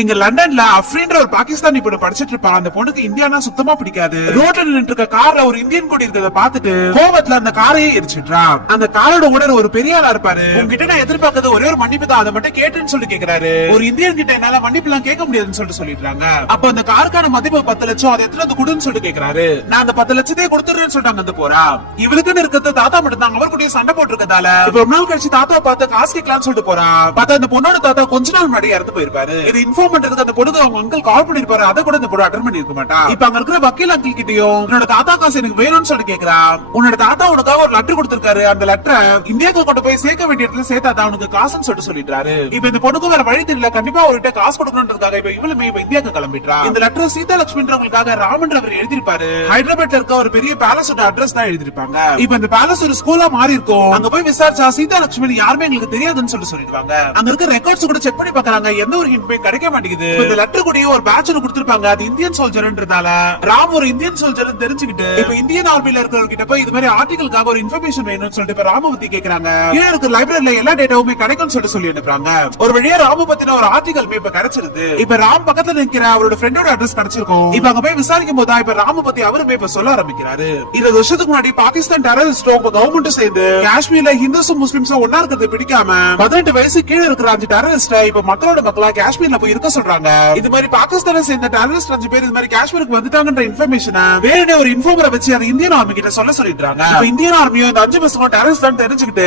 இங்க லண்டன்ல அஃப்ரீன்ற ஒரு பாகிஸ்தானி பொண்ணு படிச்சிட்டு இருப்பா. அந்த பொண்ணுக்கு இந்தியானா சுத்தமா பிடிக்காது. ரோட்ல நின்று இருக்க கார்ல ஒரு இந்தியன் கொடி இருக்கிறத பாத்துட்டு கோவத்துல அந்த காரையே எரிச்சிடுறா. அந்த காரோட ஓனர் ஒரு பெரிய ஆளா இருப்பாரு. உங்ககிட்ட நான் எதிர்பார்க்கறது ஒரே ஒரு மன்னிப்பு தான். அதை மட்டும் கேட்டுன்னு சொல்லி கேக்குறாரு. ஒரு இந்தியன் கிட்ட என்னால மன்னிப்பு எல்லாம் கேட்க முடியாதுன்னு சொல்லிட்டு சொல்லிடுறாங்க. அப்ப அந்த காருக்கான மதிப்பு பத்து லட்சம் அதை எத்தனை வந்து கொடுன்னு சொல்லிட்டு கேக்குறாரு. நான் அந்த பத்து லட்சத்தையே கொடுத்துறேன்னு சொல்லிட்டு வந்து போறா. இவளுக்குன்னு இருக்கிறது தாத்தா மட்டும் தான் அவர் கூட சண்டை போட்டுருக்கதால இப்ப ரொம்ப நாள் கழிச்சு தாத்தா பார்த்து காசு கேட்கலாம்னு சொல்லிட்டு போறா. பார்த்தா அந்த பொண்ணோட தாத்தா கொஞ்ச நாள் முன்னாடி இறந்து போயிருப்பாரு. இது இன்ஃபார்ம் பண்றதுக்கு அந்த பொண்ணுக்கு அவங்க அங்கிள் கால் பண்ணிருப்பாரு. அதை கூட இந்த பொண்ணு அட்டன் பண்ணிருக்க மாட்டா. இப்ப அங்க இருக்கிற வக்கீல் அங்கிள் கிட்டயும் உன்னோட தாத்தா காசு எனக்கு வேணும்னு சொல்லி கேக்குறா. உன்னோட தாத்தா உனக்காக ஒரு லெட்டர் கொடுத்திருக்காரு. அந்த லெட்டரை இந்தியாவுக்கு கொண்டு போய் சேர்க்க வேண்டிய இடத்துல சேர்த்தா தான் உனக்கு காசுன்னு சொல்லிட்டு சொல்லிட்டாரு இப்ப இந்த பொண்ணுக்கு வேற வழி தெரியல. கண்டிப்பா அவர்கிட்ட காசு கொடுக்கணுன்றதுக்காக இப்ப இவளுமே இப்ப இந்தியாவுக்கு கிளம்பிட்டா இந்த லெட்டர் சீதா லட்சுமின்றவங்களுக்காக ராமன் அவர் எழுதிருப்பாரு ஹைதராபாத்ல இருக்க ஒரு பெரிய பேலஸோட அட்ரஸ் தான் எழுதிருப்பாங்க இப்ப இந்த பேலஸ் ஒரு ஸ்கூலா மாறி இருக்கும். அங்க போய் விசாரிச்சா சீதா லட்சுமி யாருமே எங்களுக்கு தெரியாதுன்னு சொல்லிட்டு சொல்லிடுவாங்க. அங்க இருக்க ரெக்கார்ட்ஸ் கூட செக் பண்ணி பாக்குறாங்க. எந்த ஒரு ஹிண்ட் கிடைக்க மாட்டேங்குது. இந்த லெட்டர் கூட ஒரு பேட்ச் கொடுத்திருப்பாங்க. அது இந்தியன் சோல்ஜர்ன்றதால ராம் ஒரு இந்தியன் சோல்ஜர் தெரிஞ்சுக்கிட்டு இப்ப இந்தியன் ஆர்மில இருக்கிறவங்க கிட்ட போய் இது மாதிரி ஆர்டிகலுக்காக ஒரு இன்ஃபர்மேஷன் வேணும்னு சொல்லிட்டு இப்ப ராம பத்தி கேக்குறாங்க. ஏன் இருக்கு லைப்ரரியில எல்லா டேட்டாவுமே கிடைக்கும்னு சொல்லிட்டு சொல்லி அனுப்புறாங்க. ஒரு வழியா ராம பத்தின ஒரு ஆர்டிகல் இப்ப கிடைச்சிருது. இப்ப ராம் பக்கத்துல நிக்கிற அவரோட ஃப்ரெண்டோட அட்ரஸ் கிடைச்சிருக்கும். இப்ப அங்க போய் விசாரிக்கும் போதா இப்ப ராம பத்தி அவருமே இப்ப சொல்ல ஆரம்பிக்கிறாரு. இருபது வருஷத்துக்கு முன்னாடி பாகிஸ்தான் டெரரிஸ்டும் உங்க கவர்மெண்ட் சேர்ந்து காஷ்மீர்ல ஹிந்துஸும் முஸ்லிம்ஸும் ஒன்னா இருக்கிறது பிடிக்காம பதினெட்டு வயசு கீழே இருக்கிற அஞ்சு டெரரிஸ்ட இப்ப மக்களோட மக்களா காஷ்மீர்ல போய் இருக்க சொல்றாங்க. இது மாதிரி பாகிஸ்தானை சேர்ந்த டெரரிஸ்ட் அஞ்சு பேர் இது மாதிரி காஷ்மீருக்கு வந்துட்டாங்கன்ற இன்ஃபர்மேஷனை வேற ஒரு இன்ஃபார்மரை வச்சு அதை இந்தியன் ஆர்மி கிட்ட சொல்ல சொல்லிடுறாங்க. இந்தியன் ஆர்மியும் இந்த அஞ்சு பசங்களும் டெரரிஸ்ட் தான் தெரிஞ்சுக்கிட்டு